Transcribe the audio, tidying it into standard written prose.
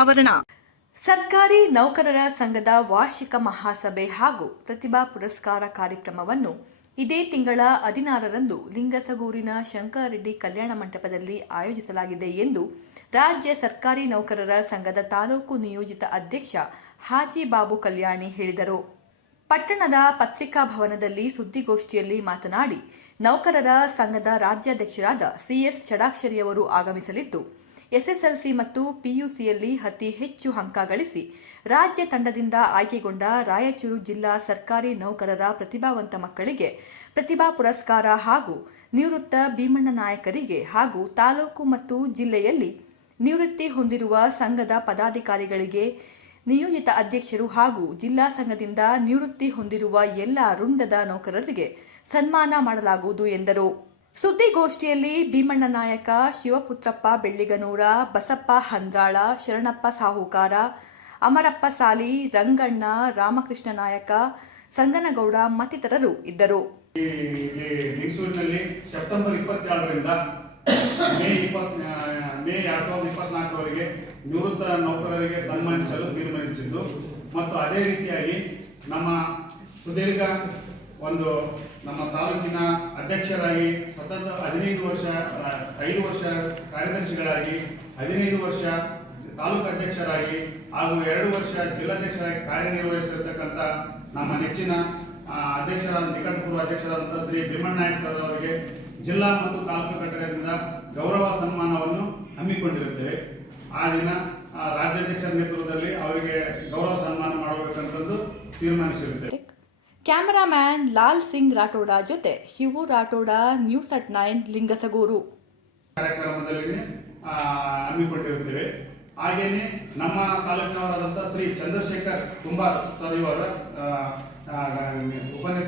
ಅನಾವರಣ. ಸರ್ಕಾರಿ ನೌಕರರ ಸಂಘದ ವಾರ್ಷಿಕ ಮಹಾಸಭೆ ಹಾಗೂ ಪ್ರತಿಭಾ ಪುರಸ್ಕಾರ ಕಾರ್ಯಕ್ರಮವನ್ನು ಇದೇ ತಿಂಗಳ 16ರಂದು ಲಿಂಗಸಗೂರಿನ ಶಂಕರರೆಡ್ಡಿ ಕಲ್ಯಾಣ ಮಂಟಪದಲ್ಲಿ ಆಯೋಜಿಸಲಾಗಿದೆ ಎಂದು ರಾಜ್ಯ ಸರ್ಕಾರಿ ನೌಕರರ ಸಂಘದ ತಾಲೂಕು ನಿಯೋಜಿತ ಅಧ್ಯಕ್ಷ ಹಾಜಿ ಬಾಬು ಕಲ್ಯಾಣಿ ಹೇಳಿದರು. ಪಟ್ಟಣದ ಪತ್ರಿಕಾ ಭವನದಲ್ಲಿ ಸುದ್ದಿಗೋಷ್ಠಿಯಲ್ಲಿ ಮಾತನಾಡಿ, ನೌಕರರ ಸಂಘದ ರಾಜ್ಯಾಧ್ಯಕ್ಷರಾದ ಸಿಎಸ್ ಷಡಾಕ್ಷರಿಯವರು ಆಗಮಿಸಲಿದ್ದು, ಎಸ್ಎಸ್ಎಲ್ಸಿ ಮತ್ತು ಪಿಯುಸಿಯಲ್ಲಿ ಅತಿ ಹೆಚ್ಚು ಅಂಕ ಗಳಿಸಿ ರಾಜ್ಯ ತಂಡದಿಂದ ಆಯ್ಕೆಗೊಂಡ ರಾಯಚೂರು ಜಿಲ್ಲಾ ಸರ್ಕಾರಿ ನೌಕರರ ಪ್ರತಿಭಾವಂತ ಮಕ್ಕಳಿಗೆ ಪ್ರತಿಭಾ ಪುರಸ್ಕಾರ ಹಾಗೂ ನಿವೃತ್ತ ಭೀಮಣ್ಣ ನಾಯಕರಿಗೆ ಹಾಗೂ ತಾಲೂಕು ಮತ್ತು ಜಿಲ್ಲೆಯಲ್ಲಿ ನಿವೃತ್ತಿ ಹೊಂದಿರುವ ಸಂಘದ ಪದಾಧಿಕಾರಿಗಳಿಗೆ, ನಿಯೋಜಿತ ಅಧ್ಯಕ್ಷರು ಹಾಗೂ ಜಿಲ್ಲಾ ಸಂಘದಿಂದ ನಿವೃತ್ತಿ ಹೊಂದಿರುವ ಎಲ್ಲ ವೃಂದದ ನೌಕರರಿಗೆ ಸನ್ಮಾನ ಮಾಡಲಾಗುವುದು ಎಂದರು. ಸುದ್ದಿಗೋಷ್ಠಿಯಲ್ಲಿ ಭೀಮಣ್ಣ ನಾಯಕ, ಶಿವಪುತ್ರಪ್ಪ ಬೆಳ್ಳಿಗನೂರ, ಬಸಪ್ಪ ಹಂದ್ರಾಳ, ಶರಣಪ್ಪ ಸಾಹುಕಾರ, ಅಮರಪ್ಪ ಸಾಲಿ, ರಂಗಣ್ಣ, ರಾಮಕೃಷ್ಣ ನಾಯಕ, ಸಂಗನಗೌಡ ಮತ್ತಿತರರು ಇದ್ದರು. ಸೆಪ್ಟೆಂಬರ್ 27ರಿಂದ ಮೇ 2024ವರೆಗೆ ನಿವೃತ್ತ ನೌಕರರಿಗೆ ಸನ್ಮಾನಿಸಲು ತೀರ್ಮಾನಿಸಿದ್ದು ಮತ್ತು ಅದೇ ರೀತಿಯಾಗಿ ನಮ್ಮ ಸುದೀರ್ಘ ನಮ್ಮ ತಾಲೂಕಿನ ಅಧ್ಯಕ್ಷರಾಗಿ ಸತತ 15 ವರ್ಷ 5 ವರ್ಷ ಕಾರ್ಯದರ್ಶಿಗಳಾಗಿ 15 ವರ್ಷ ತಾಲೂಕು ಅಧ್ಯಕ್ಷರಾಗಿ ಹಾಗೂ 2 ವರ್ಷ ಜಿಲ್ಲಾಧ್ಯಕ್ಷರಾಗಿ ಕಾರ್ಯನಿರ್ವಹಿಸಿರ್ತಕ್ಕಂಥ ನಮ್ಮ ನೆಚ್ಚಿನ ಅಧ್ಯಕ್ಷರಾದ ನಿಕಟಪೂರ್ವ ಅಧ್ಯಕ್ಷರಾದಂಥ ಶ್ರೀ ಭೀಮಣ್ಣ ನಾಯಕ್ ಸರ್ ಅವರಿಗೆ ಜಿಲ್ಲಾ ಮತ್ತು ತಾಲೂಕು ಘಟಕದಿಂದ ಗೌರವ ಸನ್ಮಾನವನ್ನು ಹಮ್ಮಿಕೊಂಡಿರುತ್ತೇವೆ. ಆ ದಿನ ರಾಜ್ಯಾಧ್ಯಕ್ಷರ ನೇತೃತ್ವದಲ್ಲಿ ಅವರಿಗೆ ಗೌರವ ಸನ್ಮಾನ ಮಾಡಬೇಕಂತಂದು ತೀರ್ಮಾನಿಸಿರುತ್ತೇವೆ. ಕ್ಯಾಮರಾಮ್ಯಾನ್ ಲಾಲ್ ಸಿಂಗ್ ರಾಠೋಡ ಜೊತೆ ಶಿವು ರಾಠೋಡ, ನ್ಯೂಸ್ ಅಟ್ 9 ಲಿಂಗಸಗೂರು. ಕಾರ್ಯಕ್ರಮದಲ್ಲಿ ಹಮ್ಮಿಕೊಂಡಿರುತ್ತೇವೆ. ಹಾಗೇನೆ ನಮ್ಮ ತಾಲೂಕಿನವರಾದಂತಹ ಶ್ರೀ ಚಂದ್ರಶೇಖರ್ ಕುಂಬಾರ್ ಸರ್ ಇವರ ಉಪನ್ಯಾಸ